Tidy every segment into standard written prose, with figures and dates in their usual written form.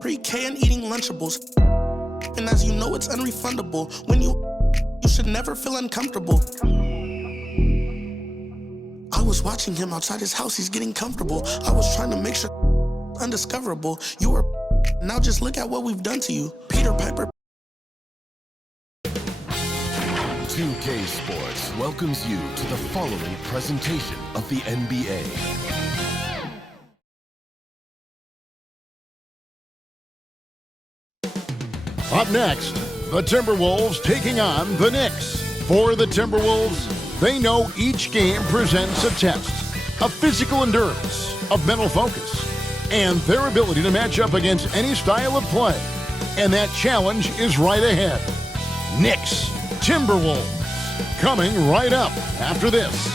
pre-K and eating Lunchables. And as you know, it's unrefundable. When you should never feel uncomfortable. I was watching him outside his house, he's getting comfortable. I was trying to make sure undiscoverable. You were now just look at what we've done to you. Peter Piper. 2K Sports welcomes you to the following presentation of the NBA. Up next, the Timberwolves taking on the Knicks. For the Timberwolves, they know each game presents a test of physical endurance, of mental focus, and their ability to match up against any style of play. And that challenge is right ahead. Knicks, Timberwolves, coming right up after this.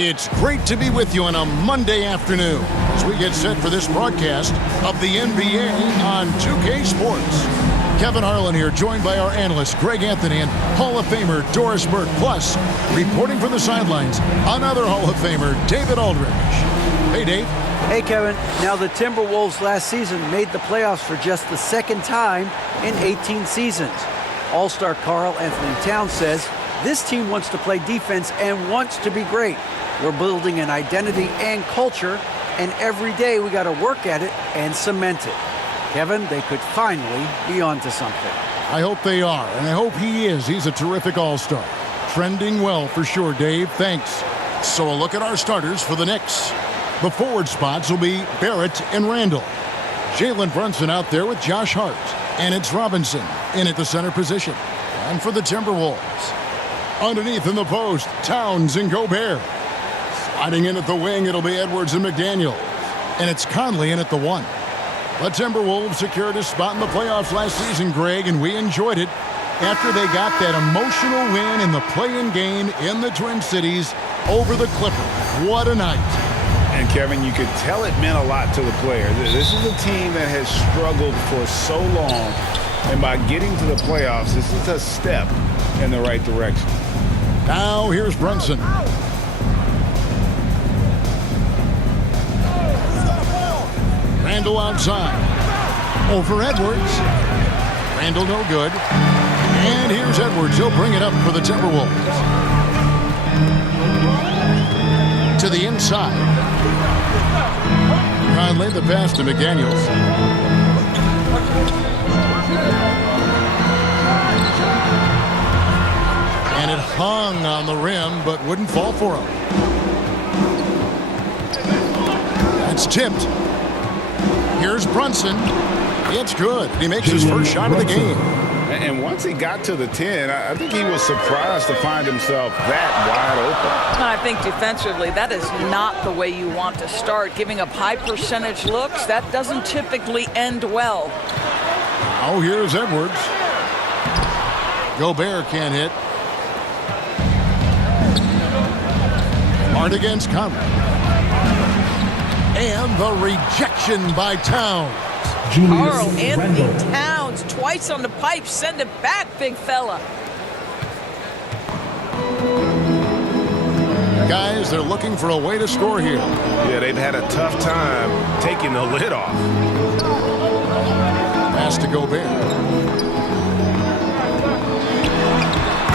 It's great to be with you on a Monday afternoon as we get set for this broadcast of the NBA on 2K Sports. Kevin Harlan here, joined by our analyst Greg Anthony and Hall of Famer Doris Burke. Plus, reporting from the sidelines, another Hall of Famer, David Aldridge. Hey, Dave. Hey, Kevin. Now, the Timberwolves last season made the playoffs for just the second time in 18 seasons. All-star Karl Anthony Towns says this team wants to play defense and wants to be great. We're building an identity and culture, and every day we got to work at it and cement it. Kevin, they could finally be onto something. I hope they are, and I hope he is. He's a terrific all-star. Trending well for sure, Dave. Thanks. So a look at our starters for the Knicks. The forward spots will be Barrett and Randall. Jalen Brunson out there with Josh Hart. And it's Robinson in at the center position. And for the Timberwolves, underneath in the post, Towns and Gobert. Sliding in at the wing, it'll be Edwards and McDaniel. And it's Conley in at the 1. The Timberwolves secured a spot in the playoffs last season, Greg, and we enjoyed it after they got that emotional win in the play-in game in the Twin Cities over the Clippers. What a night. And, Kevin, you could tell it meant a lot to the players. This is a team that has struggled for so long, and by getting to the playoffs, this is a step in the right direction. Now here's Brunson. Randall outside. Over Edwards. Randall no good. And here's Edwards. He'll bring it up for the Timberwolves. To the inside. Conley the pass to McDaniels. And it hung on the rim, but wouldn't fall for him. That's tipped. Here's Brunson. It's good. He makes his first shot of the game. And once he got to the 10, I think he was surprised to find himself that wide open. I think defensively, that is not the way you want to start. Giving up high percentage looks, that doesn't typically end well. Now here's Edwards. Gobert can't hit. Hard against Conley. And the rejection by Towns. Karl Anthony Towns twice on the pipe. Send it back, big fella. Guys, they're looking for a way to score here. Yeah, they've had a tough time taking the lid off. Pass to Gobert.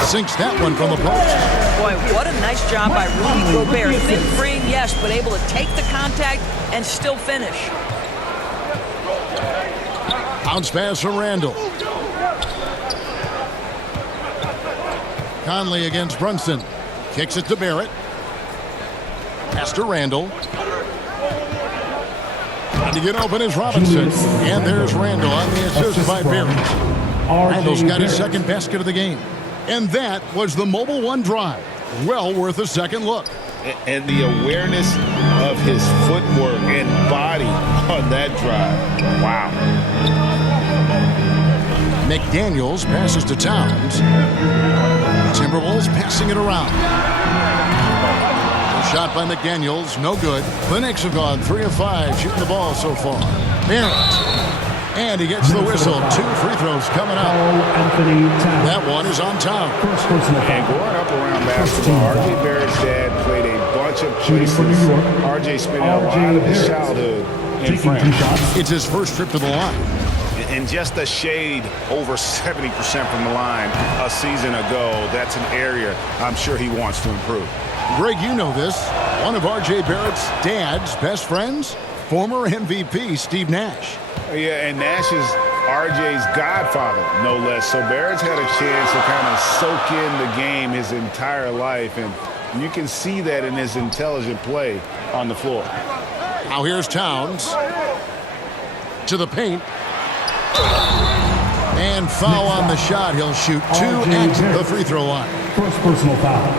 Sinks that one from the post. Boy, what a nice job by Rudy Gobert. Thin frame, yes, but able to take the contact and still finish. Bounce pass from Randall. Conley against Brunson. Kicks it to Barrett. Pass to Randall. Trying to get open is Robinson. And there's Randall on the assist by Barrett. Randall's got his second basket of the game. And that was the Mobile One drive. Well worth a second look. And the awareness of his footwork and body on that drive. Wow. McDaniels passes to Towns. Timberwolves passing it around. Shot by McDaniels, no good. The Knicks have gone 3 of 5 shooting the ball so far. Barrett And he gets the whistle. 2 free throws coming up. That one is on time. And growing up around basketball, R.J. Barrett's dad played a bunch of places. R.J. spent a lot of his childhood in France. It's his first trip to the line. And just a shade over 70% from the line a season ago. That's an area I'm sure he wants to improve. Greg, you know this. One of R.J. Barrett's dad's best friends, former MVP Steve Nash. Yeah, and Nash is R.J.'s godfather, no less. So Barrett's had a chance to kind of soak in the game his entire life, and you can see that in his intelligent play on the floor. Now here's Towns to the paint. And foul on the shot. He'll shoot 2 at the free throw line. First personal foul.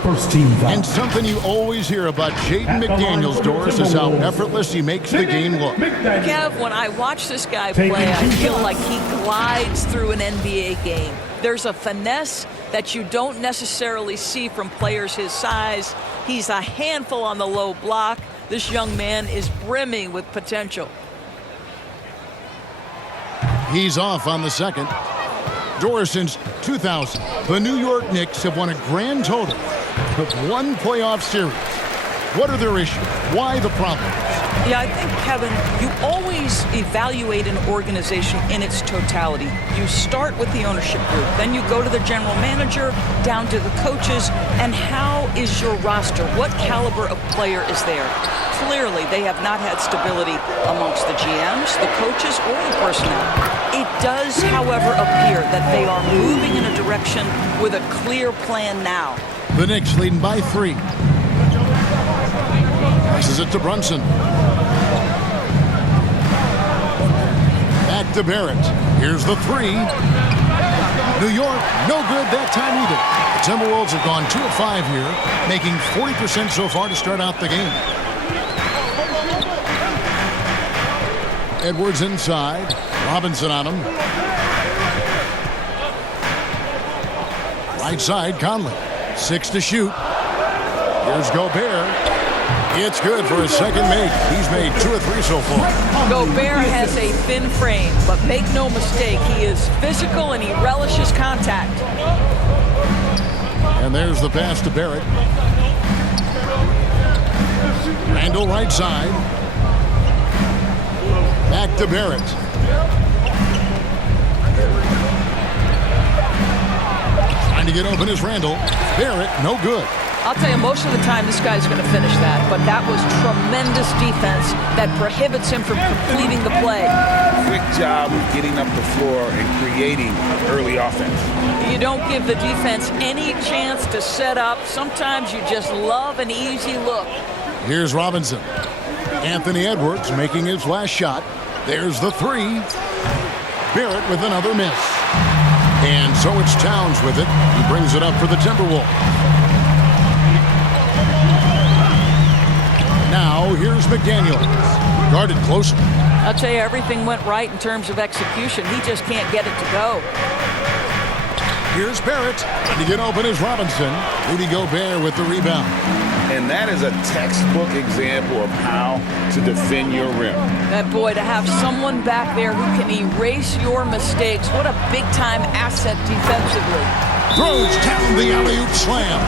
First team foul. And something you always hear about Jaden McDaniels, Doris, is how effortless he makes the game look. Kev, when I watch this guy play, I feel like he glides through an NBA game. There's a finesse that you don't necessarily see from players his size. He's a handful on the low block. This young man is brimming with potential. He's off on the second. Doris, since 2000, the New York Knicks have won a grand total of 1 playoff series. What are their issues? Why the problems? Yeah, I think, Kevin, you always evaluate an organization in its totality. You start with the ownership group, then you go to the general manager, down to the coaches, and how is your roster? What caliber of player is there? Clearly, they have not had stability amongst the GMs, the coaches, or the personnel. It does, however, appear that they are moving in a direction with a clear plan now. The Knicks leading by 3. Passes it to Brunson. Back to Barrett. Here's the 3. New York, no good that time either. The Timberwolves have gone 2 of 5 here, making 40% so far to start out the game. Edwards inside. Robinson on him. Right side, Conley. 6 to shoot. Here's Gobert. It's good for his second make. He's made 2 or 3 so far. Gobert has a thin frame, but make no mistake, he is physical and he relishes contact. And there's the pass to Barrett. Randall right side. Back to Barrett. Trying to get open is Randall. Barrett, no good. I'll tell you, most of the time this guy's going to finish that, but that was tremendous defense that prohibits him from completing the play. Quick job of getting up the floor and creating early offense. You don't give the defense any chance to set up. Sometimes you just love an easy look. Here's Robinson. Anthony Edwards making his last shot. There's the 3. Barrett with another miss. And so it's Towns with it. He brings it up for the Timberwolves. Now here's McDaniels. Guarded closely. I'll tell you, everything went right in terms of execution. He just can't get it to go. Here's Barrett. To get open is Robinson. Rudy Gobert with the rebound. And that is a textbook example of how to defend your rim. That boy, to have someone back there who can erase your mistakes, what a big-time asset defensively. Throws down the alley-oop slam.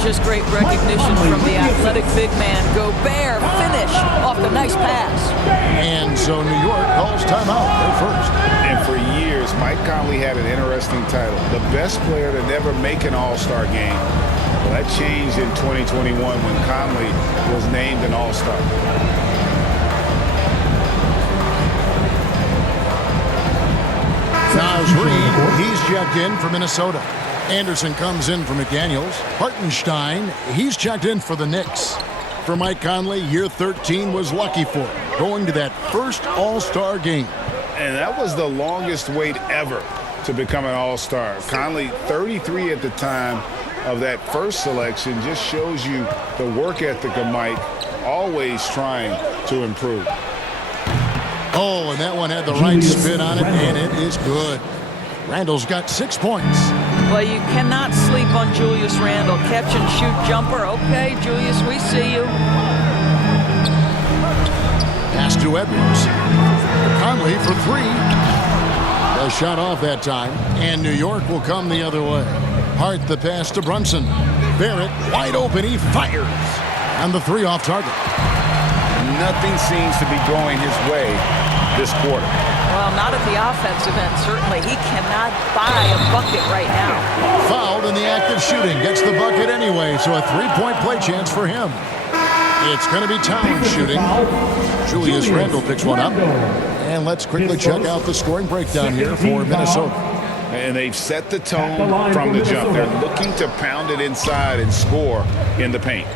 Just great recognition from the athletic big man. Gobert finish off the nice pass. And so New York calls timeout. They're first. And for years, Mike Conley had an interesting title. The best player to never make an All-Star game. Well, that changed in 2021 when Conley was named an All-Star. Naz Reid, he's checked in for Minnesota. Anderson comes in for McDaniels. Hartenstein, he's checked in for the Knicks. For Mike Conley, year 13 was lucky for him, going to that first All-Star game. And that was the longest wait ever to become an All-Star. Conley, 33 at the time of that first selection, just shows you the work ethic of Mike, always trying to improve. Oh, and that one had the right spin on it, and it is good. Randall's got 6 points. Well, you cannot sleep on Julius Randle. Catch and shoot jumper. Okay, Julius, we see you. Pass to Edwards. Conley for three. A shot off that time, and New York will come the other way. Hart the pass to Brunson. Barrett wide open. He fires. And the three off target. Nothing seems to be going his way this quarter. Well, not at the offensive end, certainly. He cannot buy a bucket right now. Fouled in the act of shooting. Gets the bucket anyway, so a three-point play chance for him. It's going to be Towns shooting. Julius Randle picks one up. And let's quickly check out the scoring breakdown here for Minnesota. And they've set the tone from the jump. They're looking to pound it inside and score in the paint.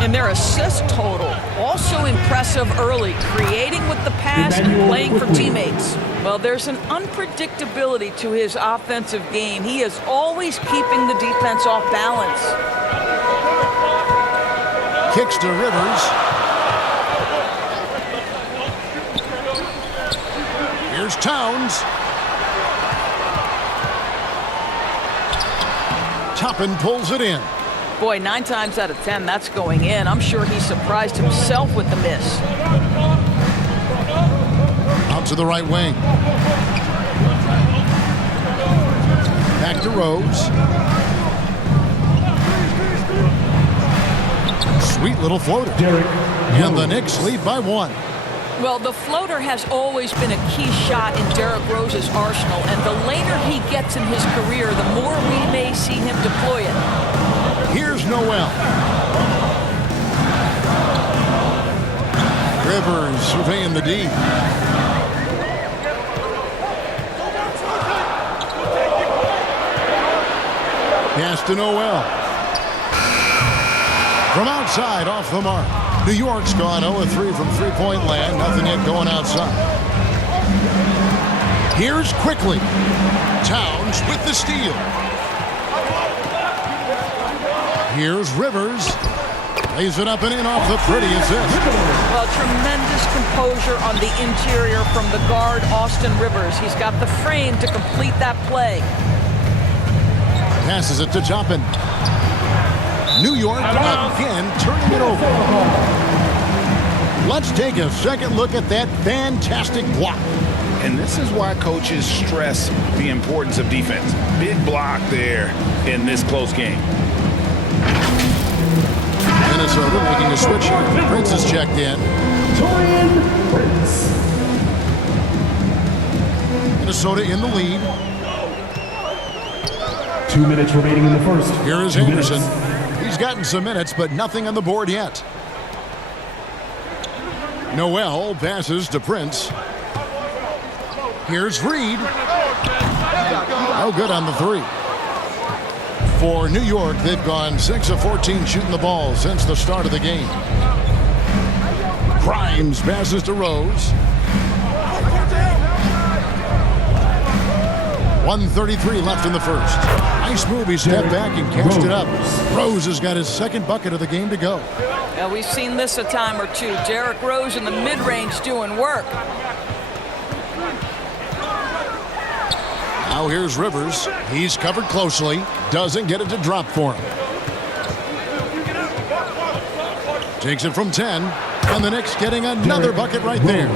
And their assist total, also impressive early, creating with the pass and playing for teammates. Well, there's an unpredictability to his offensive game. He is always keeping the defense off balance. Kicks to Rivers. Here's Towns. Toppin pulls it in. Boy, 9 times out of 10, that's going in. I'm sure he surprised himself with the miss. Out to the right wing. Back to Rose. Sweet little floater. And the Knicks lead by 1. Well, the floater has always been a key shot in Derrick Rose's arsenal, and the later he gets in his career, the more we may see him deploy it. Here's Noel. Rivers surveying the D. Pass to Noel. From outside, off the mark. New York's gone 0-3 from three-point land. Nothing yet going outside. Here's Quickly. Towns with the steal. Here's Rivers. Lays it up and in off the pretty assist. Well, tremendous composure on the interior from the guard, Austin Rivers. He's got the frame to complete that play. Passes it to Toppin. New York again turning it over. Let's take a second look at that fantastic block. And this is why coaches stress the importance of defense. Big block there in this close game. Minnesota making a switch here. Prince is checked in. Minnesota in the lead. 2 minutes remaining in the first. Here is Anderson. He's gotten some minutes, but nothing on the board yet. Noel passes to Prince. Here's Reed. No good on the three. For New York, they've gone 6 of 14 shooting the ball since the start of the game. Grimes passes to Rose. 1:33 left in the first. Nice move. He stepped back and catched it up. Rose has got his second bucket of the game to go. Yeah, we've seen this a time or two. Derrick Rose in the mid-range doing work. Now here's Rivers. He's covered closely. Doesn't get it to drop for him. Takes it from 10. And the Knicks getting another bucket right there.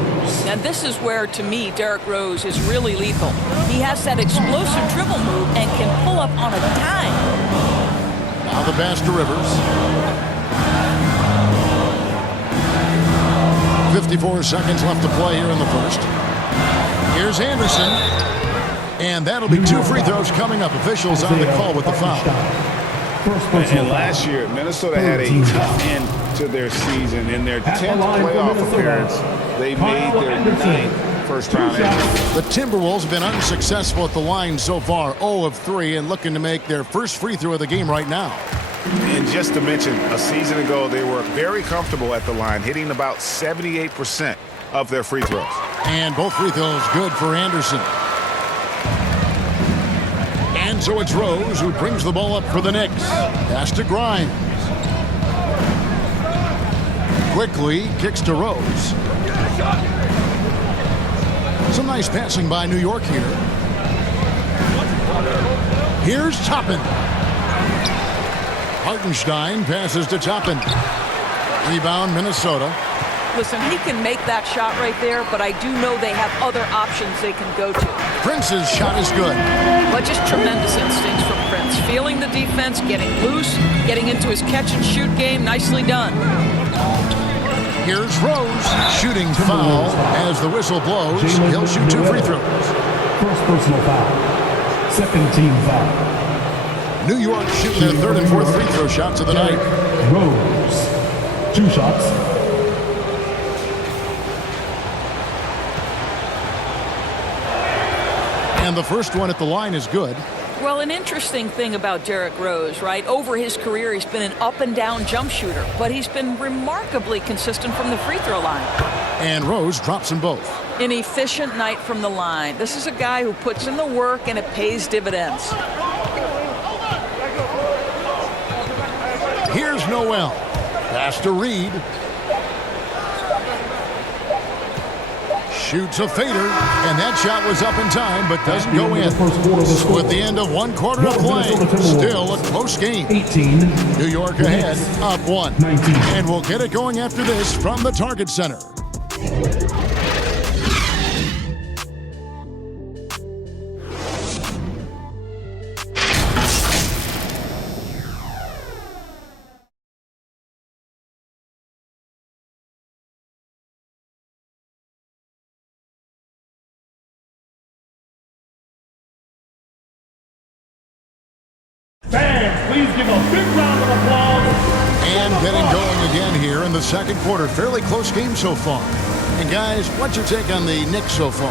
And this is where, to me, Derrick Rose is really lethal. He has that explosive dribble move and can pull up on a dime. Now the pass to Rivers. 54 seconds left to play here in the first. Here's Anderson. And that'll be 2 free throws coming up. Officials on the call with the foul. And last year, Minnesota had a tough end to their season. In their 10th playoff appearance, they made their 9th first-round entry. The Timberwolves have been unsuccessful at the line so far, 0 of 3, and looking to make their first free throw of the game right now. And just to mention, a season ago, they were very comfortable at the line, hitting about 78% of their free throws. And both free throws good for Anderson. And so it's Rose who brings the ball up for the Knicks. Pass to Grimes. Quickly kicks to Rose. Some nice passing by New York here. Here's Toppin. Hartenstein passes to Toppin. Rebound Minnesota. Listen, he can make that shot right there, but I do know they have other options they can go to. Prince's shot is good. But just tremendous instincts from Prince. Feeling the defense, getting loose, getting into his catch-and-shoot game. Nicely done. Here's Rose, shooting foul. As the whistle blows, he'll shoot 2 free throws. First personal foul. Second team foul. New York shooting their 3rd and 4th free throw shots of the night. Rose. 2 shots. And the first one at the line is good. Well, an interesting thing about Derrick Rose, right? Over his career, he's been an up-and-down jump shooter, but he's been remarkably consistent from the free throw line. And Rose drops them both. An efficient night from the line. This is a guy who puts in the work, and it pays dividends. Here's Noel. Pass to Reed. Shoots a fader, and that shot was up in time, but doesn't go in. So at the end of 1 quarter of play, still a close game. 18. New York ahead, up 1. 19. And we'll get it going after this from the Target Center. Fans, please give a big round of applause. And getting going again here in the second quarter. Fairly close game so far. And guys, what's your take on the Knicks so far?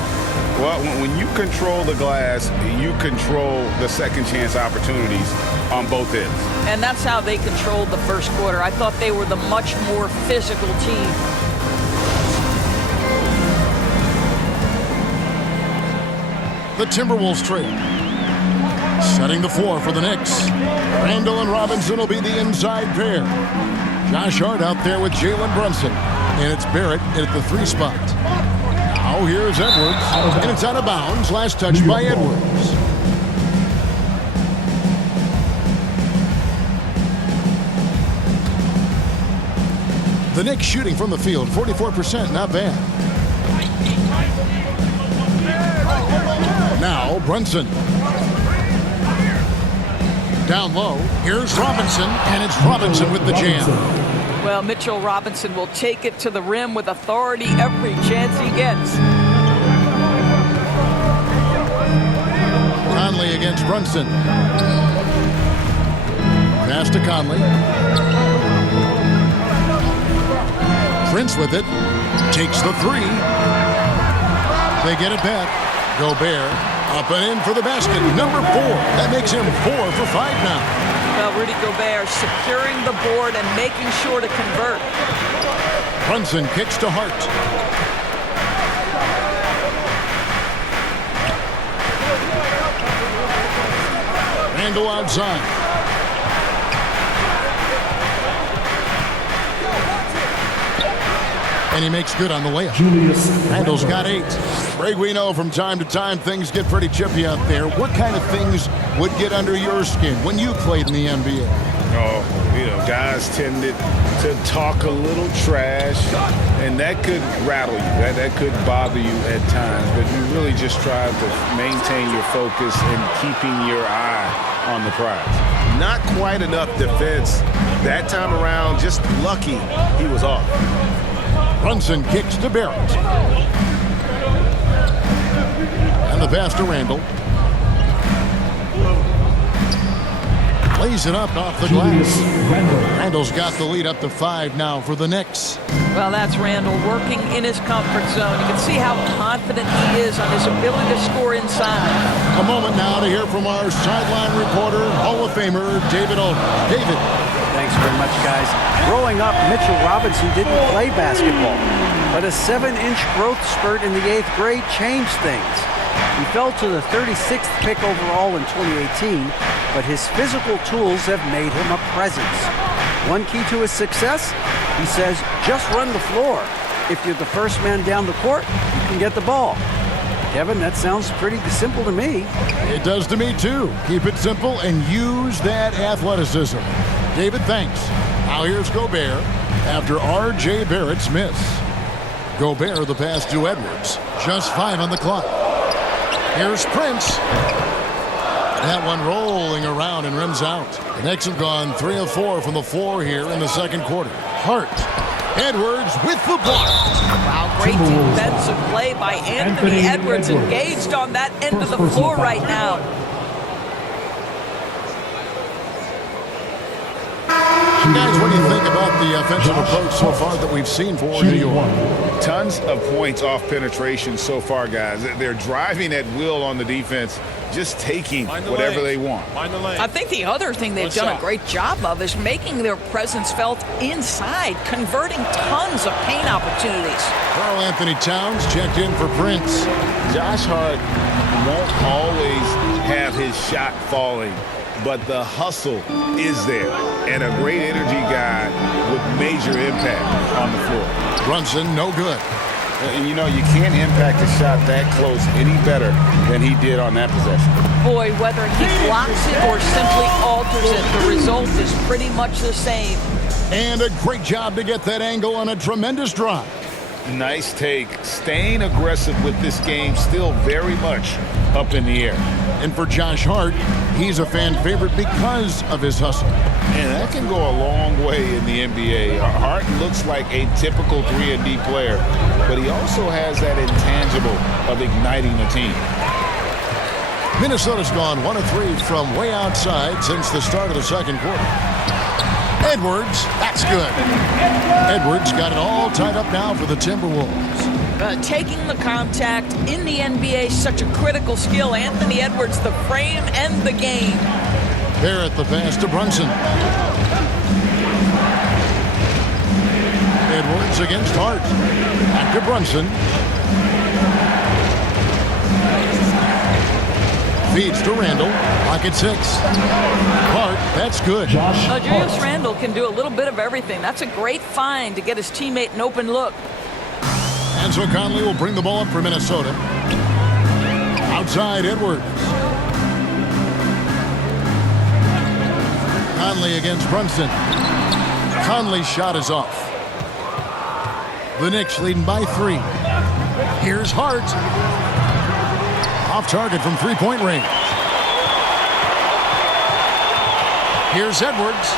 Well, when you control the glass, you control the second chance opportunities on both ends. And that's how they controlled the first quarter. I thought they were the much more physical team. The Timberwolves trade. Setting the floor for the Knicks. Randall and Robinson will be the inside pair. Josh Hart out there with Jalen Brunson. And it's Barrett at the 3 spot. Now here's Edwards. And it's out of bounds. Last touch by Edwards. The Knicks shooting from the field. 44%. Not bad. Now Brunson. Down low, here's Robinson, and it's Robinson with the jam. Well, Mitchell Robinson will take it to the rim with authority every chance he gets. Conley against Brunson. Pass to Conley. Prince with it. Takes the 3. They get it back. Gobert. Up and in for the basket, number 4. That makes him 4 for 5 now. Well, Rudy Gobert securing the board and making sure to convert. Brunson kicks to Hart. Randall outside. And he makes good on the layup. Randall's got 8. Greg, we know from time to time things get pretty chippy out there. What kind of things would get under your skin when you played in the NBA? Oh, guys tended to talk a little trash, and that could rattle you. That could bother you at times, but you really just try to maintain your focus and keeping your eye on the prize. Not quite enough defense that time around. Just lucky he was off. Brunson kicks to Barrett. And the pass to Randall. Lays it up off the glass. Randall's got the lead up to 5 now for the Knicks. Well, that's Randall working in his comfort zone. You can see how confident he is on his ability to score inside. A moment now to hear from our sideline reporter, Hall of Famer, David Olden. David. Thanks very much, guys. Growing up, Mitchell Robinson didn't play basketball, but a 7-inch growth spurt in the 8th grade changed things. He fell to the 36th pick overall in 2018, but his physical tools have made him a presence. One key to his success, he says, just run the floor. If you're the first man down the court, you can get the ball. Kevin, that sounds pretty simple to me. It does to me, too. Keep it simple and use that athleticism. David, thanks. Now here's Gobert after R.J. Barrett's miss. Gobert the pass to Edwards. Just 5 on the clock. Here's Prince. That one rolling around and rims out. The Knicks have gone 3 of 4 from the floor here in the second quarter. Hart. Edwards with the block. Wow, great defensive play by Anthony Edwards, engaged on that end of the floor right now. Guys, what do you think about the offensive approach so far that we've seen for New York? Tons of points off penetration so far, guys. They're driving at will on the defense, just taking whatever they want. I think the other thing they've done a great job of is making their presence felt inside, converting tons of paint opportunities. Karl Anthony Towns checked in for Prince. Josh Hart won't always have his shot falling, but the hustle is there, and a great energy guy with major impact on the floor. Brunson, no good. And you know, you can't impact a shot that close any better than he did on that possession. Boy, whether he blocks it or simply alters it, the result is pretty much the same. And a great job to get that angle on a tremendous drive. Nice take. Staying aggressive with this game, still very much up in the air. And for Josh Hart, he's a fan favorite because of his hustle. And that can go a long way in the NBA. Hart looks like a typical 3-and-D player, but he also has that intangible of igniting the team. Minnesota's gone 1 of 3 from way outside since the start of the second quarter. Edwards, that's good. Edwards got it all tied up now for the Timberwolves. Taking the contact in the NBA is such a critical skill. Anthony Edwards, the frame and the game. Barrett the pass to Brunson. Edwards against Hart. Back to Brunson. Feeds to Randall. Pocket 6. Hart, that's good. Julius Randle can do a little bit of everything. That's a great find to get his teammate an open look. And so Conley will bring the ball up for Minnesota. Outside Edwards. Conley against Brunson. Conley's shot is off. The Knicks leading by 3. Here's Hart. Off target from three-point range. Here's Edwards.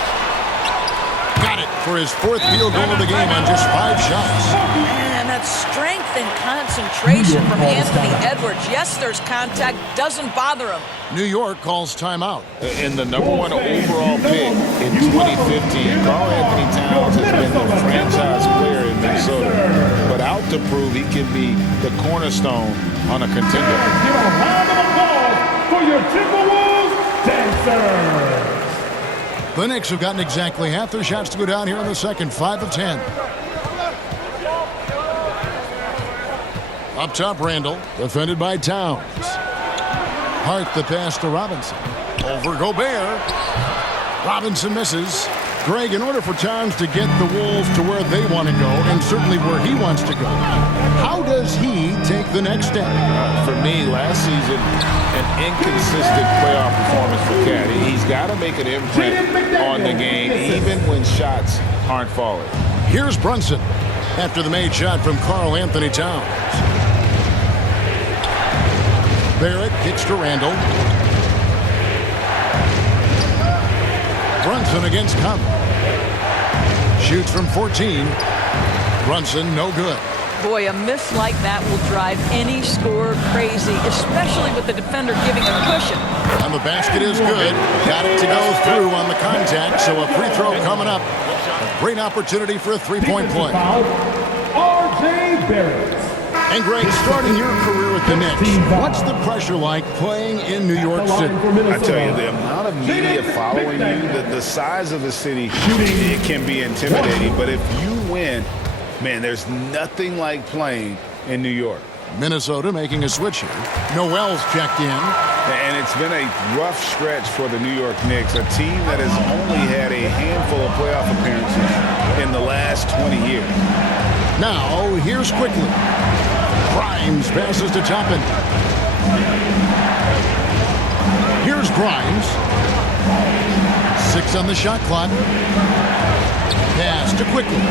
Got it for his 4th field goal of the game on just 5 shots. Man, that's strength and concentration from Anthony Edwards. Yes, there's contact. Doesn't bother him. New York calls timeout. In the #1 overall pick in 2015, Karl Anthony Towns has been the franchise player in Minnesota, but out to prove he can be the cornerstone on a contender. Give a round of applause for your Timberwolves dancers. The Knicks have gotten exactly half their shots to go down here in the second, 5 of 10. Up top, Randall, defended by Towns. Hart the pass to Robinson. Over Gobert. Robinson misses. Greg, in order for Towns to get the Wolves to where they want to go, and certainly where he wants to go, how does he take the next step? For me, last season, an inconsistent playoff performance for Cat. He's got to make an imprint on the game, even when shots aren't falling. Here's Brunson after the made shot from Karl Anthony Towns. Barrett kicks to Randall. Brunson against Conley. Shoots from 14. Brunson, no good. Boy, a miss like that will drive any scorer crazy, especially with the defender giving a cushion. And the basket is good. Got it to go through on the contact, so a free throw coming up. A great opportunity for a three-point play. R.J. Barrett. And Greg, starting your career with the Knicks, what's the pressure like playing in New York City? I tell you, the amount of media following you, the size of the city, it can be intimidating. But if you win, man, there's nothing like playing in New York. Minnesota making a switch here. Noel's checked in. And it's been a rough stretch for the New York Knicks, a team that has only had a handful of playoff appearances in the last 20 years. Now, here's Quickly. Grimes passes to Toppin. Here's Grimes. 6 on the shot clock. Pass to Quickly.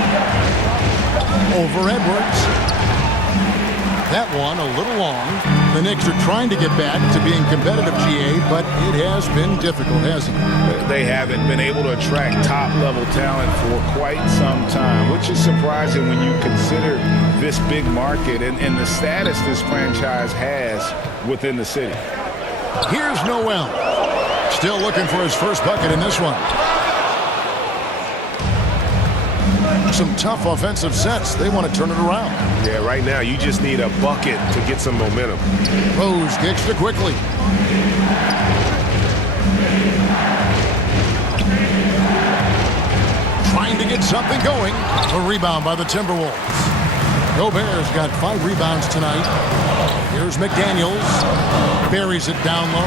Over Edwards. That one a little long. The Knicks are trying to get back to being competitive, GA, but it has been difficult, hasn't it? They haven't been able to attract top-level talent for quite some time, which is surprising when you consider this big market and the status this franchise has within the city. Here's Noel. Still looking for his first bucket in this one. Some tough offensive sets. They want to turn it around. Yeah, right now you just need a bucket to get some momentum. Rose kicks to quickly. Trying to get something going. A rebound by the Timberwolves. Gobert's got 5 rebounds tonight. Here's McDaniels. Buries it down low.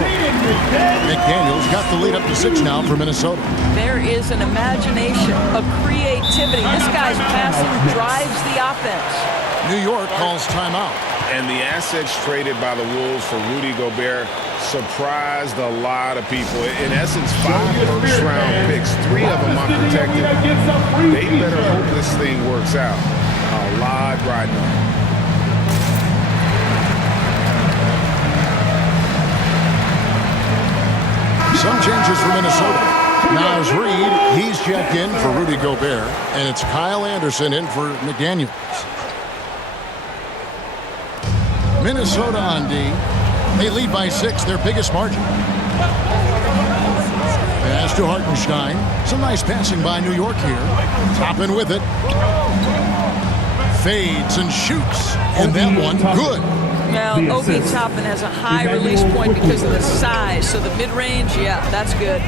McDaniels got the lead up to 6 now for Minnesota. There is an imagination, a creativity. This guy's passing drives the offense. New York calls timeout. And the assets traded by the Wolves for Rudy Gobert surprised a lot of people. In essence, 5 first-round picks, 3 of them unprotected. They better hope this thing works out. A lot riding on. Some changes for Minnesota. Naz Reid, he's checked in for Rudy Gobert, and it's Kyle Anderson in for McDaniels. Minnesota on D. They lead by 6, their biggest margin. Pass to Hartenstein. Some nice passing by New York here. Toppin with it. Fades and shoots. And that one, good. Now, Obi Toppin has a high release point because of the size. So the mid-range, yeah, that's good.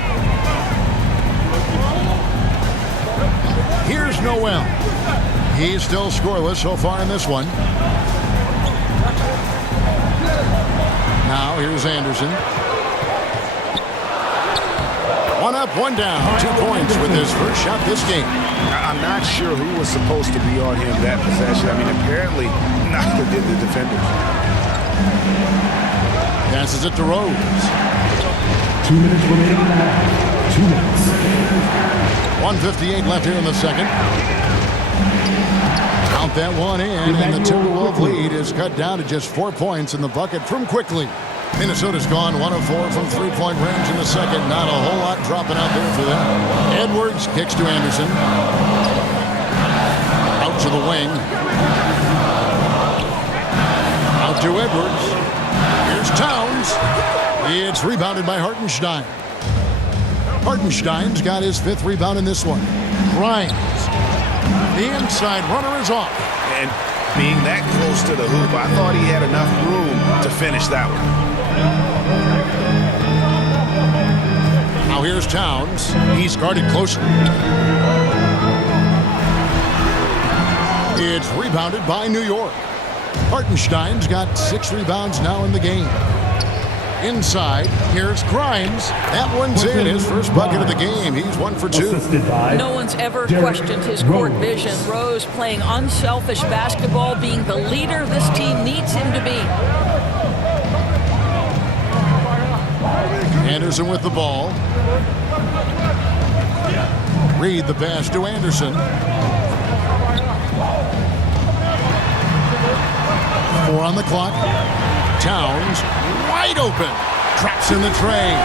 Here's Noel. He's still scoreless so far in this one. Now here's Anderson. 1 up, 1 down. 2 points with his first shot this game. I'm not sure who was supposed to be on him that possession. I mean, apparently neither did the defenders. Passes it to Rose. 2 minutes remaining in the half. 2 minutes. 1:58 left here in the second. Count that one in, and the Timberwolves lead is cut down to just 4 points in the bucket from quickly. Minnesota's gone 1 of 4 from three-point range in the second. Not a whole lot dropping out there for them. Edwards kicks to Anderson. Out to the wing. Out to Edwards. Here's Towns. It's rebounded by Hartenstein. Hartenstein's got his 5th rebound in this one. Grimes. The inside runner is off. And being that close to the hoop, I thought he had enough room to finish that one. Now here's Towns. He's guarded closely. It's rebounded by New York. Hartenstein's got 6 rebounds now in the game. Inside, here's Grimes. That one's in, his first bucket of the game. He's 1 for 2. No one's ever questioned his court vision. Rose playing unselfish basketball, being the leader this team needs him to be. Anderson with the ball. Reid the pass to Anderson. 4 on the clock. Towns wide open. Traps in the tray.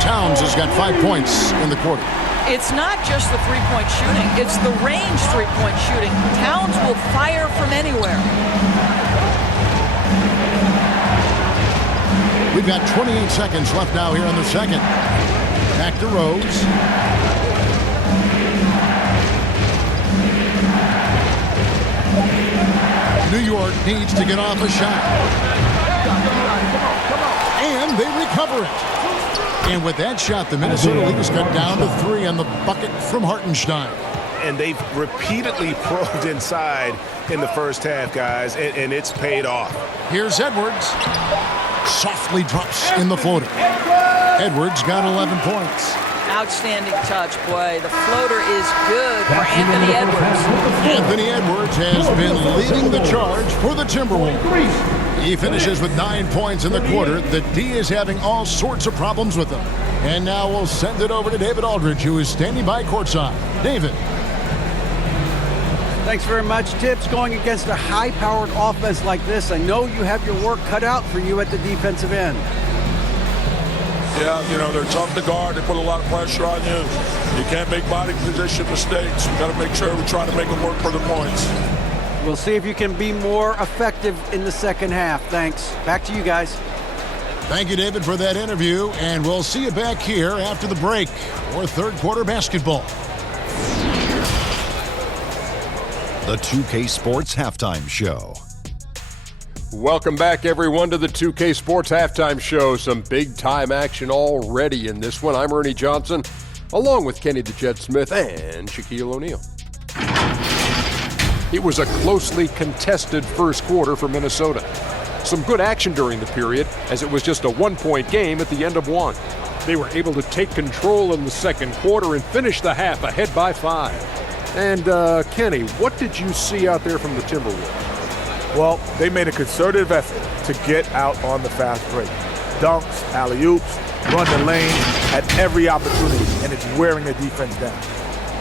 Towns has got 5 points in the quarter. It's not just the three-point shooting. It's the range three-point shooting. Towns will fire from anywhere. We've got 28 seconds left now here in the second. Back to Rose. New York needs to get off a shot. And they recover it. And with that shot, the Minnesota lead is cut down to 3 on the bucket from Hartenstein. And they've repeatedly probed inside in the first half, guys, and it's paid off. Here's Edwards. Softly drops in the floater. Edwards got 11 points. Outstanding touch, boy. The floater is good for Anthony Edwards. Anthony Edwards has been leading the charge for the Timberwolves. He finishes with 9 points in the quarter. The D is having all sorts of problems with him. And now we'll send it over to David Aldridge, who is standing by courtside. David. Thanks very much, Tips. Going against a high-powered offense like this, I know you have your work cut out for you at the defensive end. Yeah, they're tough to guard. They put a lot of pressure on you. You can't make body position mistakes. You got to make sure we try to make them work for the points. We'll see if you can be more effective in the second half. Thanks. Back to you guys. Thank you, David, for that interview, and we'll see you back here after the break for third quarter basketball. The 2K Sports Halftime Show. Welcome back, everyone, to the 2K Sports Halftime Show. Some big-time action already in this one. I'm Ernie Johnson, along with Kenny the Jet Smith and Shaquille O'Neal. It was a closely contested first quarter for Minnesota. Some good action during the period, as it was just a one-point game at the end of one. They were able to take control in the second quarter and finish the half ahead by 5. And, Kenny, what did you see out there from the Timberwolves? Well, they made a concerted effort to get out on the fast break. Dunks, alley-oops, run the lane at every opportunity, and it's wearing the defense down.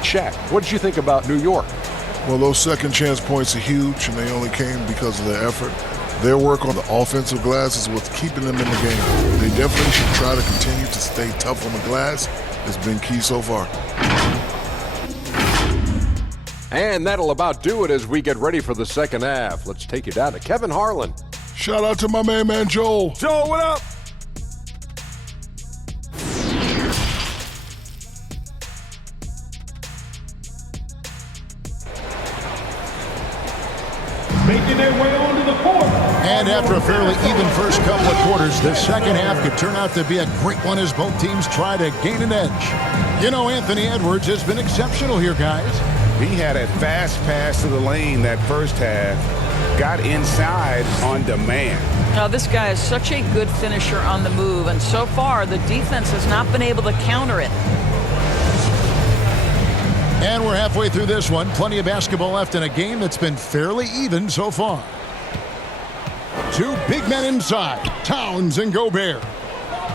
Shaq, what did you think about New York? Well, those second chance points are huge, and they only came because of their effort. Their work on the offensive glass is what's keeping them in the game. They definitely should try to continue to stay tough on the glass. It's been key so far. And that'll about do it as we get ready for the second half. Let's take you down to Kevin Harlan. Shout out to my main man, Joel. Joel, what up? Making their way onto the court. And after a fairly even first couple of quarters, the second half could turn out to be a great one as both teams try to gain an edge. Anthony Edwards has been exceptional here, guys. He had a fast pass to the lane that first half, got inside on demand. Now, this guy is such a good finisher on the move, and so far the defense has not been able to counter it. And we're halfway through this one. Plenty of basketball left in a game that's been fairly even so far. Two big men inside, Towns and Gobert.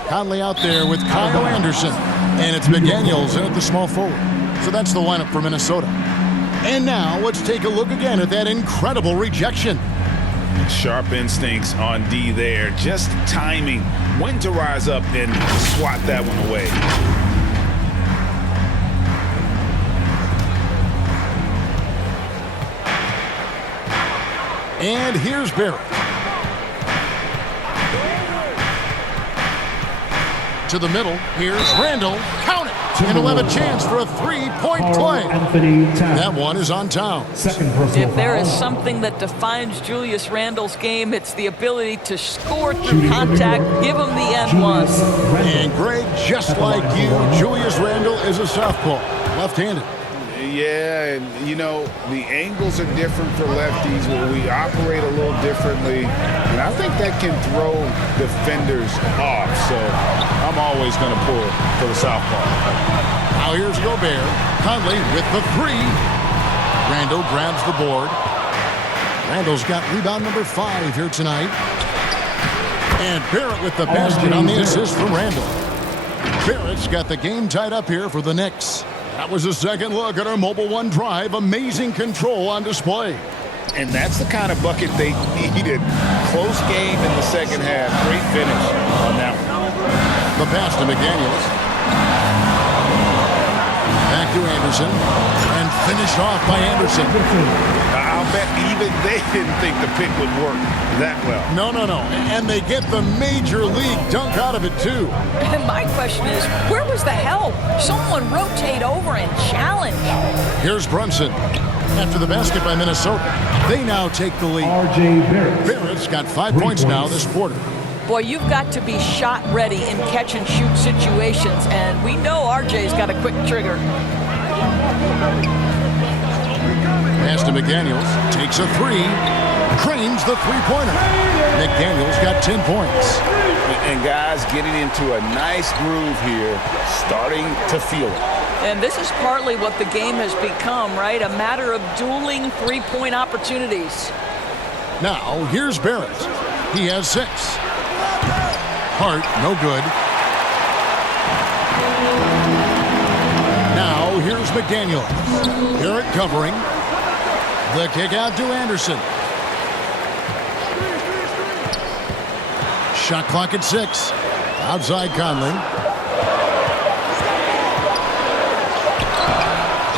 Conley out there with Kyle Anderson. And it's McDaniels in at the small forward. So that's the lineup for Minnesota. And now let's take a look again at that incredible rejection. Sharp instincts on D there. Just timing when to rise up and swat that one away. And here's Barrett. To the middle. Here's Randall. Count it. And he'll have a chance for a three-point play. That one is on Towns. If there is something that defines Julius Randle's game, it's the ability to score through contact, give him the end one. And Greg, just like you, Julius Randle is a southpaw, left-handed. Yeah, and the angles are different for lefties where we operate a little differently. And I think that can throw defenders off. So I'm always going to pull for the southpaw. Now here's Gobert. Conley with the three. Randle grabs the board. Randle's got rebound number 5 here tonight. And Barrett with the basket on the assist from Randle. Barrett's got the game tied up here for the Knicks. That was a second look at our Mobile One drive. Amazing control on display. And that's the kind of bucket they needed. Close game in the second half. Great finish on that one. The pass to McDaniels. Back to Anderson. And finished off by Anderson. I'll bet even they didn't think the pick would work that well. No. And they get the major league dunk out of it, too. And my question is, where was the help? Someone rotate over and challenge. Here's Brunson. After the basket by Minnesota, they now take the lead. R.J. Barrett. Barrett's got 5 points now this quarter. Boy, you've got to be shot ready in catch-and-shoot situations, and we know RJ's got a quick trigger. Pass to McDaniels. Takes a 3. Cranes the three-pointer. McDaniels got 10 points. And guys getting into a nice groove here, starting to feel it. And this is partly what the game has become, right? A matter of dueling three-point opportunities. Now, here's Barrett. He has 6. Hart, no good. Now, here's McDaniels. Barrett covering. The kick out to Anderson. Shot clock at 6. Outside Conley.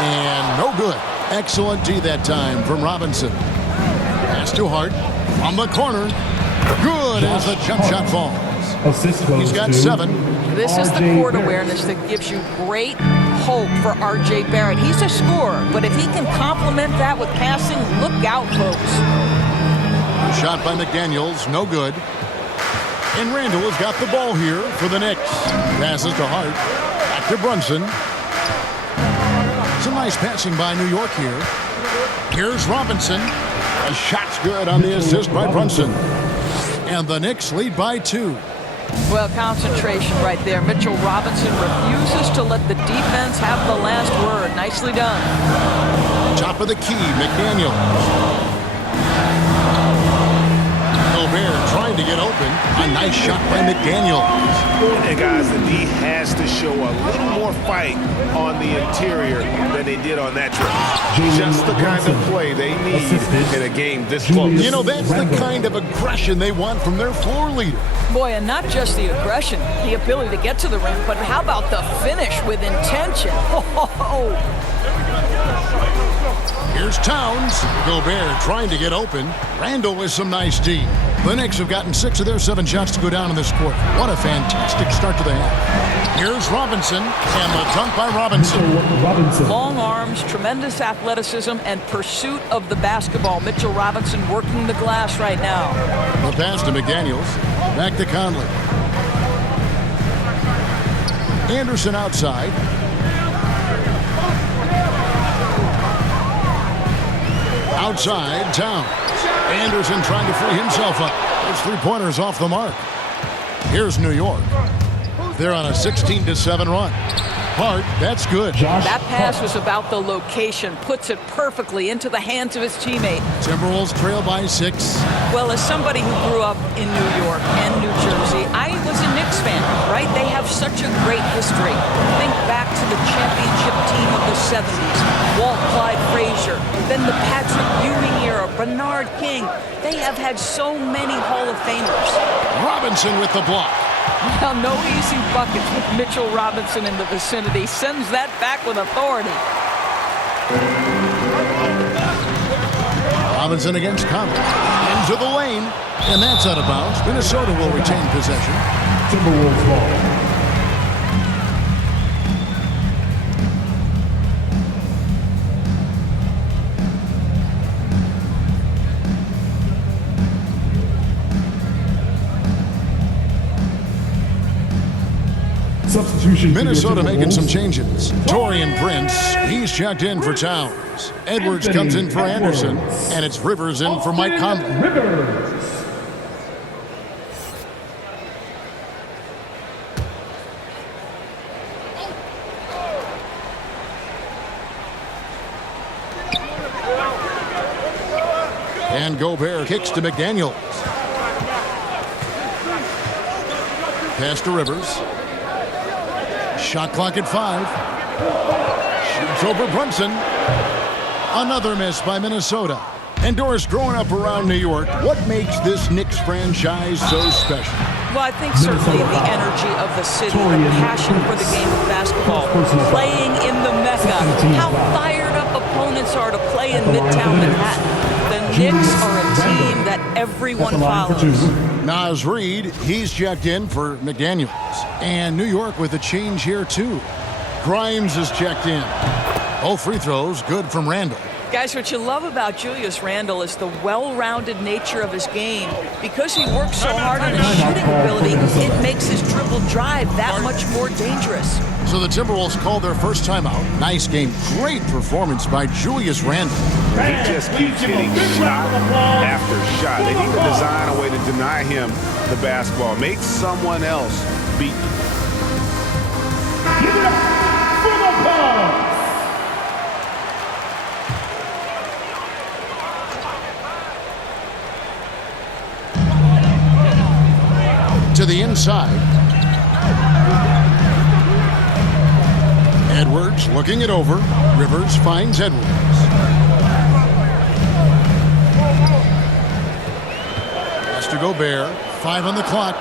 And no good. Excellent D that time from Robinson. Pass to Hart. From the corner. Good as the jump shot falls. He's got 7. This is the court awareness that gives you great hope for R.J. Barrett. He's a scorer, but if he can complement that with passing, look out, folks. Shot by McDaniels, no good. And Randall has got the ball here for the Knicks. Passes to Hart. Back to Brunson. Some nice passing by New York here. Here's Robinson. The shot's good on the assist by Brunson. And the Knicks lead by 2. Well, concentration right there. Mitchell Robinson refuses to let the defense have the last word. Nicely done. Top of the key, McDaniel. Gobert trying to get open. A nice shot by McDaniel. And guys, the D has to show a little more fight on the interior than they did on that trip. Just the kind of play they need in a game this close. You know, that's the kind of aggression they want from their floor leader. Boy, and not just the aggression, the ability to get to the rim, but how about the finish with intention? Oh. Here's Towns. Gobert trying to get open. Randall with some nice D. The Knicks have gotten 6 of their 7 shots to go down in this quarter. What a fantastic start to the half. Here's Robinson, and the dunk by Robinson. Long arms, tremendous athleticism, and pursuit of the basketball. Mitchell Robinson working the glass right now. The pass to McDaniels. Back to Conley. Anderson outside. Outside, Towns. Anderson trying to free himself up. Those 3-pointers off the mark. Here's New York. They're on a 16-7 run. Hart, that's good. That pass was about the location. Puts it perfectly into the hands of his teammate. Timberwolves trail by 6. Well, as somebody who grew up in New York and New Jersey, I was a Knicks fan, right? They have such a great history. Think back to the championship team of the 70s. Walt Clyde Frazier, then the Patrick Ewing era, Bernard King. They have had so many Hall of Famers. Robinson with the block. Well, no easy buckets with Mitchell Robinson in the vicinity. Sends that back with authority. Robinson against Conley. Into the lane. And that's out of bounds. Minnesota will retain possession. Timberwolves ball. Minnesota making some changes. Taurean Prince, he's checked in for Towns. Edwards comes in for Anderson, and it's Rivers in for Mike Conley. And Gobert kicks to McDaniels. Pass to Rivers. Shot clock at 5. Shoots over Brunson. Another miss by Minnesota. And Doris, growing up around New York, what makes this Knicks franchise so special? Well, I think certainly the energy of the city, the passion for the game of basketball, playing in the Mecca, how fired up opponents are to play in Midtown Manhattan. The Knicks are a team that everyone follows. Naz Reid, he's checked in for McDaniels. And New York with a change here, too. Grimes is checked in. Both free throws good from Randall. Guys, what you love about Julius Randle is the well-rounded nature of his game. Because he works so hard on his shooting ability, it makes his dribble drive that much more dangerous. So the Timberwolves called their first timeout. Nice game. Great performance by Julius Randle. He just keeps hitting shot after shot. They need to design a way to deny him the basketball. Make someone else beat him. Give it up for the Bucks! To the inside. Edwards looking it over. Rivers finds Edwards. to Gobert. 5 on the clock.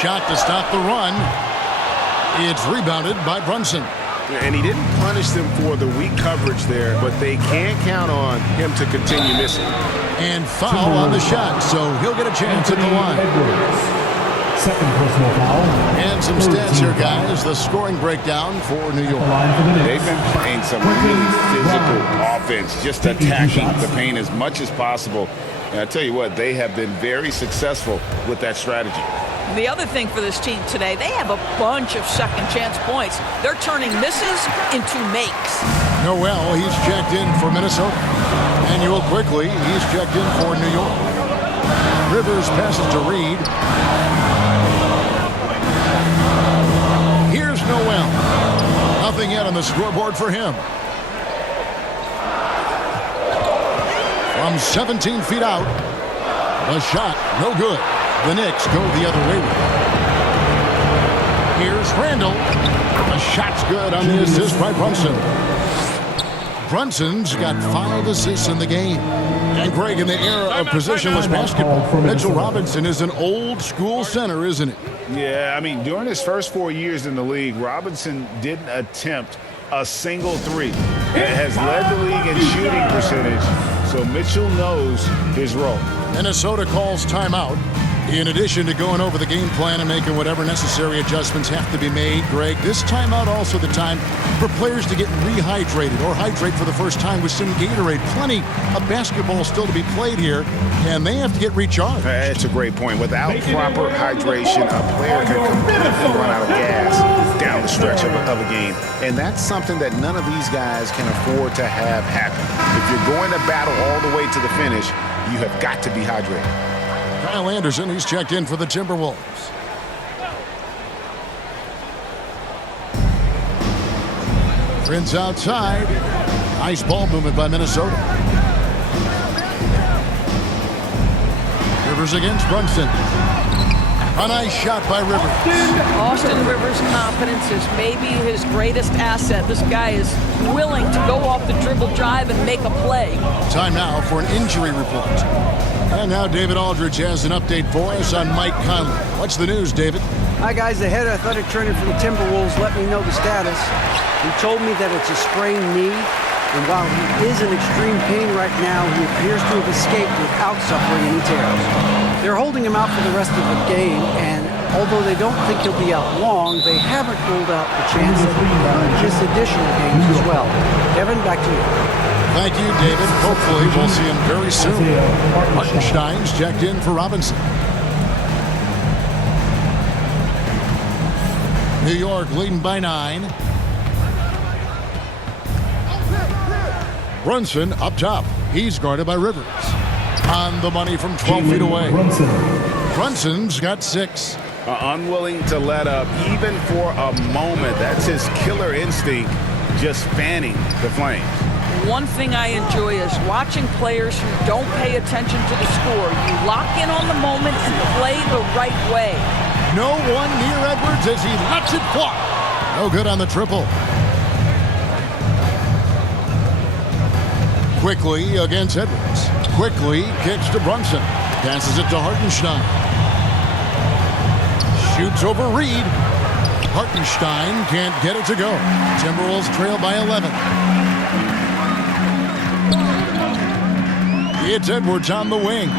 Shot to stop the run. It's rebounded by Brunson. And he didn't punish them for the weak coverage there, but they can't count on him to continue missing. And foul on the shot, so he'll get a chance at the line. Second personal foul. And some stats here, guys. The scoring breakdown for New York. They've been playing some really physical offense, just attacking the paint as much as possible. And I tell you what, they have been very successful with that strategy. The other thing for this team today, they have a bunch of second chance points. They're turning misses into makes. Noel, he's checked in for Minnesota. Manuel quickly, he's checked in for New York. Rivers passes to Reed. Here's Noel. Nothing yet on the scoreboard for him. From 17 feet out, the shot, no good. The Knicks go the other way. Here's Randall. The shot's good on the assist by Brunson. Brunson's got 5 assists in the game. And Greg, in the era of positionless basketball, Mitchell Robinson is an old-school center, isn't it? Yeah, I mean, during his first 4 years in the league, Robinson didn't attempt a single three. And has led the league in shooting percentage, so Mitchell knows his role. Minnesota calls timeout. In addition to going over the game plan and making whatever necessary adjustments have to be made, Greg, this timeout also the time for players to get rehydrated or hydrate for the first time with some Gatorade. Plenty of basketball still to be played here, and they have to get recharged. That's a great point. Without proper hydration, a player can completely run out of gas down the stretch of a game. And that's something that none of these guys can afford to have happen. If you're going to battle all the way to the finish, you have got to be hydrated. Kyle Anderson, he's checked in for the Timberwolves. Prince outside. Nice ball movement by Minnesota. Rivers against Brunson. A nice shot by Rivers. Austin Rivers' confidence is maybe his greatest asset. This guy is willing to go off the dribble drive and make a play. Time now for an injury report. And now David Aldridge has an update for us on Mike Conley. What's the news, David? Hi, guys. The head athletic trainer for the Timberwolves let me know the status. He told me that it's a sprained knee, and while he is in extreme pain right now, he appears to have escaped without suffering any tears. They're holding him out for the rest of the game, and although they don't think he'll be out long, they haven't ruled out the chance that he could miss additional games as well. Kevin, back to you. Thank you, David. Hopefully we'll see him very soon. Hartenstein's checked in for Robinson. New York leading by 9. Brunson up top. He's guarded by Rivers. On the money from 12 feet away. Brunson's got 6. Unwilling to let up even for a moment. That's his killer instinct, just fanning the flames. One thing I enjoy is watching players who don't pay attention to the score. You lock in on the moment and play the right way. No one near Edwards as he lets it fly. No good on the triple. Quickly against Edwards. Quickly kicks to Brunson. Passes it to Hartenstein. Shoots over Reed. Hartenstein can't get it to go. Timberwolves trail by 11. It's Edwards on the wing.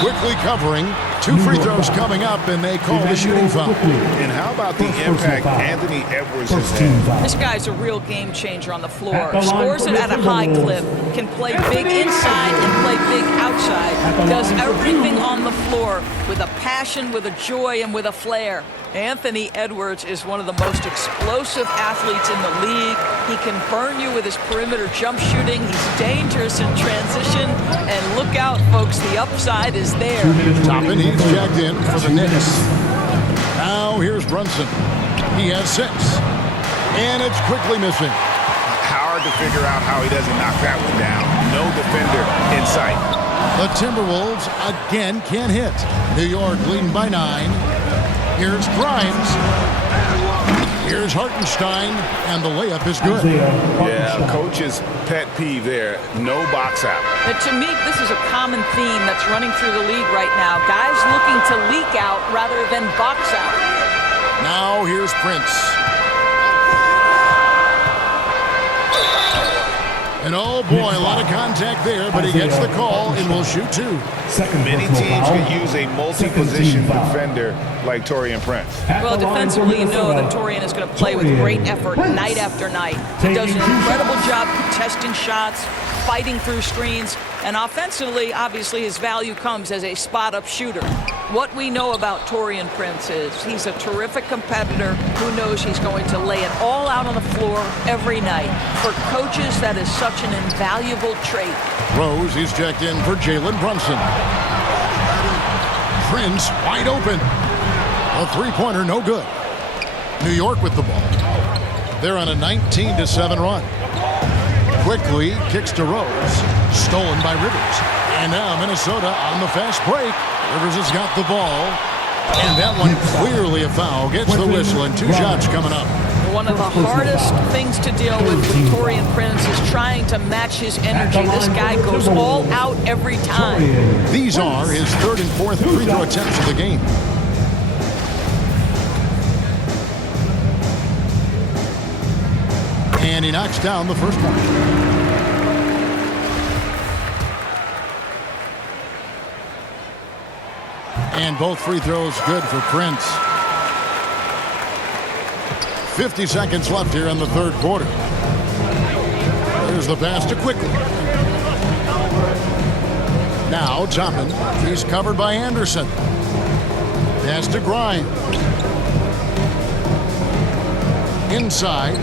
Quickly covering. 2 free throws coming up, and they call the shooting foul. And how about the impact Anthony Edwards has had? This guy's a real game changer on the floor. Scores it at a high clip. Can play big inside and play big outside. Does everything on the floor with a passion, with a joy, and with a flair. Anthony Edwards is one of the most explosive athletes in the league. He can burn you with his perimeter jump shooting. He's dangerous in transition. And look out, folks, the upside is there. Toppin, he's checked in for the Knicks. Now here's Brunson. He has 6. And it's quickly missing. Hard to figure out how he doesn't knock that one down. No defender in sight. The Timberwolves again can't hit. New York leading by 9. Here's Grimes. Here's Hartenstein, and the layup is good. Yeah, coach's pet peeve there, no box out. But to me, this is a common theme that's running through the league right now. Guys looking to leak out rather than box out. Now here's Prince. And oh boy, a lot of contact there, but he gets the call and will shoot two. Many teams could use a multi-position defender like Taurean Prince. Well, defensively, you know that Taurean is going to play with great effort night after night. He does an incredible job contesting shots, fighting through screens, and offensively, obviously, his value comes as a spot-up shooter. What we know about Taurean Prince is he's a terrific competitor who knows he's going to lay it all out on the floor every night. For coaches, that is such an invaluable trait. Rose is checked in for Jalen Brunson. Prince wide open. A three-pointer, no good. New York with the ball. They're on a 19-7 run. Quickly kicks to Rose. Stolen by Rivers. And now Minnesota on the fast break. Rivers has got the ball. And that one clearly a foul. Gets the whistle and two shots coming up. One of the hardest things to deal with Taurean Prince is trying to match his energy. This guy goes all out every time. These are his third and fourth free throw attempts of the game. And he knocks down the first one. And both free throws good for Prince. 50 seconds left here in the third quarter. There's the pass to Quickly. Now Chapman. He's covered by Anderson. Pass to Grimes. Inside.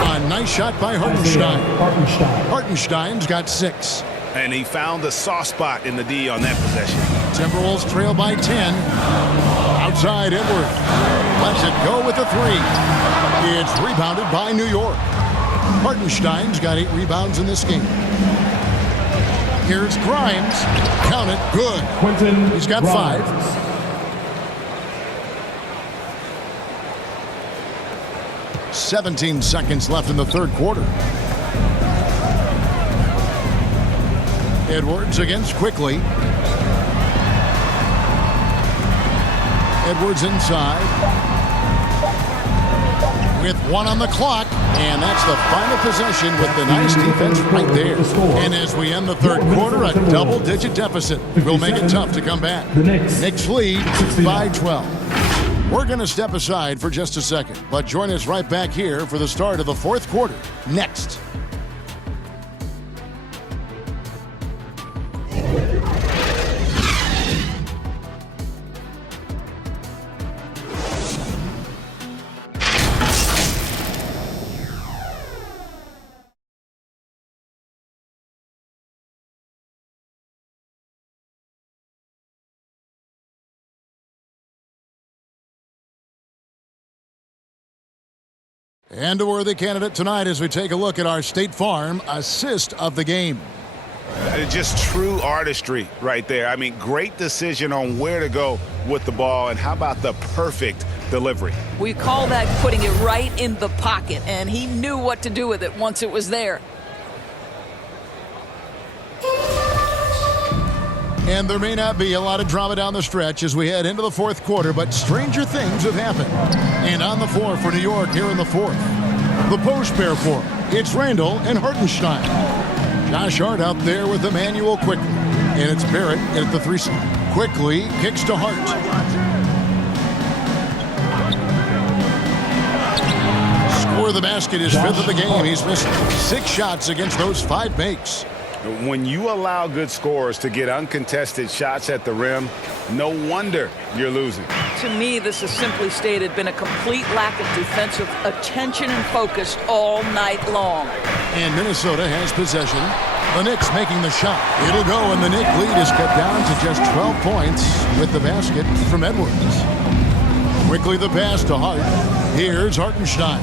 A nice shot by Hartenstein. Hartenstein's got 6. And he found the soft spot in the D on that possession. Timberwolves trail by 10. Outside Edwards. Lets it go with the 3. It's rebounded by New York. Hartenstein's got 8 rebounds in this game. Here's Grimes. Count it. Good. He's got 5. 17 seconds left in the third quarter. Edwards against Quickly. Edwards inside. With 1 on the clock. And that's the final possession with the nice defense right there. And as we end the third quarter, a double-digit deficit will make it tough to come back. Knicks lead by 12. We're going to step aside for just a second, but join us right back here for the start of the fourth quarter next. And a worthy candidate tonight as we take a look at our State Farm assist of the game. Just true artistry right there. I mean, great decision on where to go with the ball, and how about the perfect delivery? We call that putting it right in the pocket, and he knew what to do with it once it was there. And there may not be a lot of drama down the stretch as we head into the fourth quarter, but stranger things have happened. And on the floor for New York here in the fourth, the post pair for it's Randall and Hartenstein. Josh Hart out there with Emmanuel Quickly. And it's Barrett at the 3 spot. Quickly kicks to Hart. Score the basket is 5th of the game. He's missed 6 shots against those 5 makes. When you allow good scorers to get uncontested shots at the rim, no wonder you're losing. To me, this has simply stated been a complete lack of defensive attention and focus all night long. And Minnesota has possession. The Knicks making the shot. It'll go, and the Knicks lead is cut down to just 12 points with the basket from Edwards. Quickly the pass to Hart. Here's Hartenstein.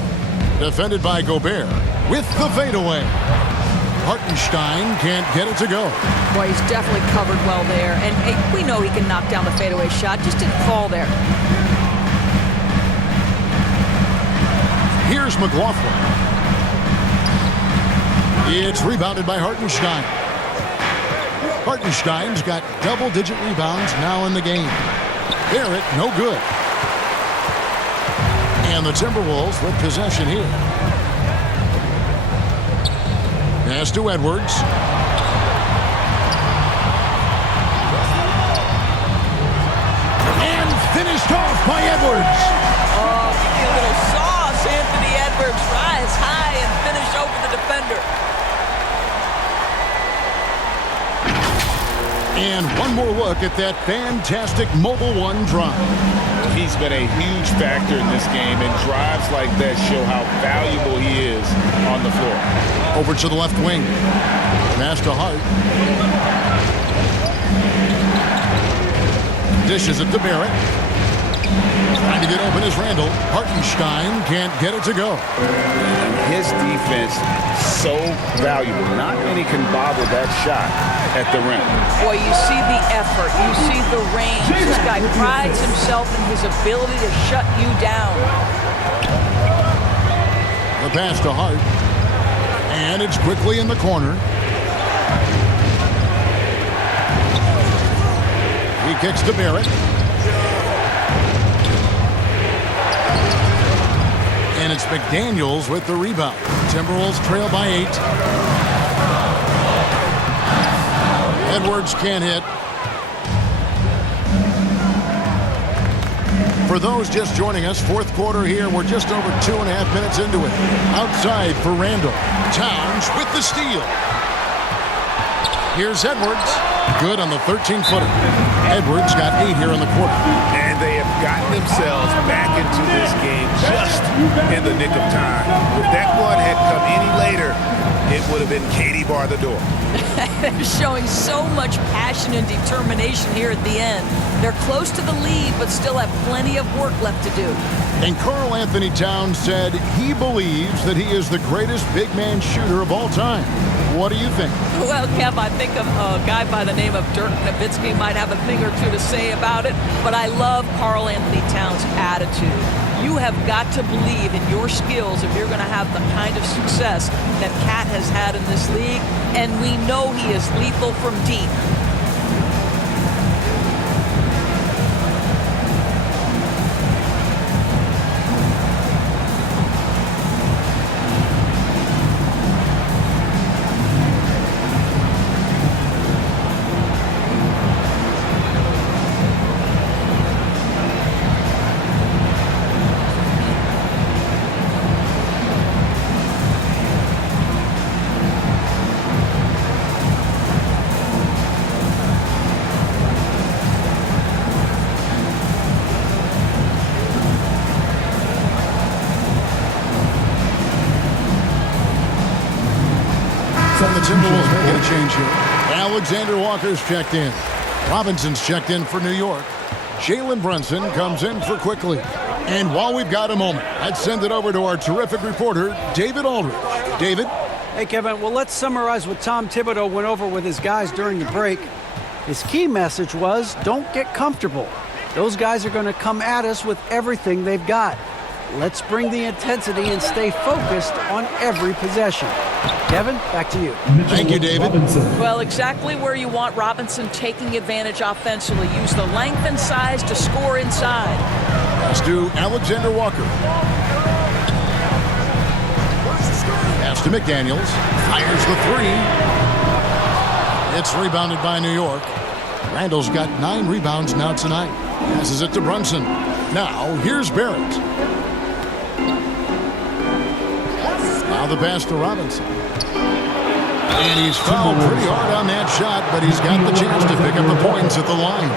Defended by Gobert with the fadeaway. Hartenstein can't get it to go. Boy, he's definitely covered well there. And hey, we know he can knock down the fadeaway shot, just didn't fall there. Here's McLaughlin. It's rebounded by Hartenstein. Hartenstein's got double-digit rebounds now in the game. Barrett, no good. And the Timberwolves with possession here. Pass to Edwards. And finished off by Edwards. Oh, a little sauce. Anthony Edwards rise high and finish over the defender. And one more look at that fantastic mobile one drive. He's been a huge factor in this game, and drives like that show how valuable he is on the floor. Over to the left wing. Pass to Hart. Dishes it to Barrett. Trying to get open is Randall. Hartenstein can't get it to go. His defense, so valuable. Not many can bother that shot at the rim. Boy, you see the effort. You see the range. This guy prides himself in his ability to shut you down. The pass to Hart. And it's quickly in the corner. He kicks to Barrett. And it's McDaniels with the rebound. Timberwolves trail by 8. Edwards can't hit. For those just joining us, fourth quarter here. We're just over 2.5 minutes into it. Outside for Randall. Towns with the steal. Here's Edwards. Good on the 13-footer. Edwards got 8 here in the quarter. And they have gotten themselves back into this game just in the nick of time. If that one had come any later, it would have been Katie bar the door. They're showing so much passion and determination here at the end. They're close to the lead, but still have plenty of work left to do. And Karl Anthony Towns said he believes that he is the greatest big man shooter of all time. What do you think? Well, Kev, I think a guy by the name of Dirk Nowitzki might have a thing or two to say about it, but I love Karl Anthony Towns' attitude. You have got to believe in your skills if you're going to have the kind of success that Cat has had in this league, and we know he is lethal from deep. The Timberwolves making a change here. Alexander Walker's checked in. Robinson's checked in for New York. Jalen Brunson comes in for Quickly. And while we've got a moment, let's send it over to our terrific reporter, David Aldridge. David? Hey, Kevin. Well, let's summarize what Tom Thibodeau went over with his guys during the break. His key message was, don't get comfortable. Those guys are going to come at us with everything they've got. Let's bring the intensity and stay focused on every possession. Kevin, back to you. Thank you, David. Well, exactly where you want Robinson taking advantage offensively. Use the length and size to score inside. Pass to Alexander Walker. Pass to McDaniels. Fires the 3. It's rebounded by New York. Randall's got 9 rebounds now tonight. Passes it to Brunson. Now, here's Barrett. Now the pass to Robinson. And he's fouled pretty hard on that shot, but he's got the chance to pick up the points at the line.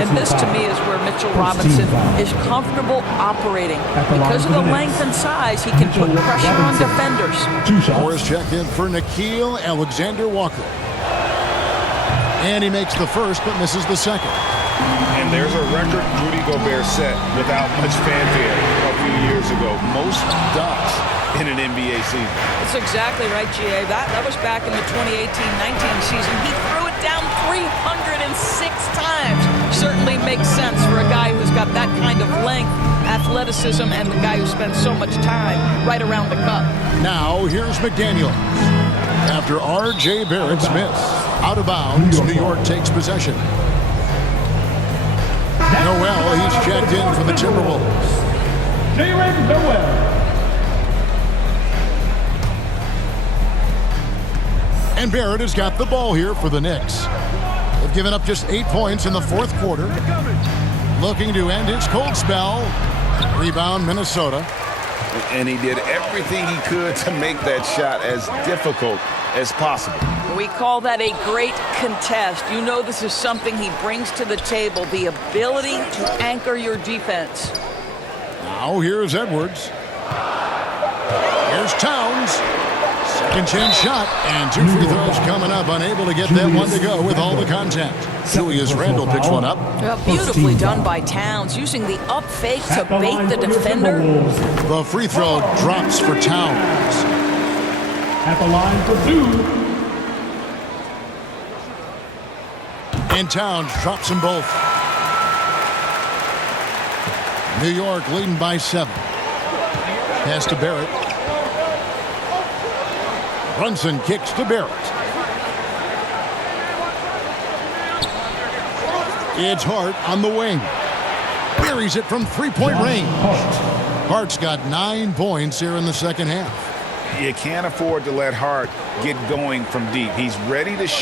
And this, to me, is where Mitchell Robinson is comfortable operating. Because of the length and size, he can put pressure on defenders. Morris checked in for Nickeil Alexander-Walker. And he makes the first, but misses the second. And there's a record Rudy Gobert set without much fanfare a few years ago. Most dunks in an NBA season. That's exactly right, G.A. That was back in the 2018-19 season. He threw it down 306 times. certainly makes sense for a guy who's got that kind of length, athleticism, and the guy who spends so much time right around the cup. Now, here's McDaniel. After R.J. Barrett's miss. Out of bounds, New York takes possession. Noel, he's checked in for the Timberwolves. Jalen Noel. And Barrett has got the ball here for the Knicks. They've given up just 8 points in the fourth quarter. Looking to end his cold spell. Rebound, Minnesota. And he did everything he could to make that shot as difficult as possible. We call that a great contest. You know this is something he brings to the table, the ability to anchor your defense. Now here's Edwards. Here's Towns. Second chance shot, and 2 free throws coming up. Unable to get that one to go with all the contact. Julius Randle picks one up. Beautifully done by Towns, using the up fake to bait the defender. The free throw drops for Towns. At the line for 2. And Towns drops them both. New York leading by 7. Pass to Barrett. Brunson kicks to Barrett. It's Hart on the wing. Buries it from three-point range. Hart's got 9 points here in the second half. You can't afford to let Hart get going from deep. He's ready to shoot.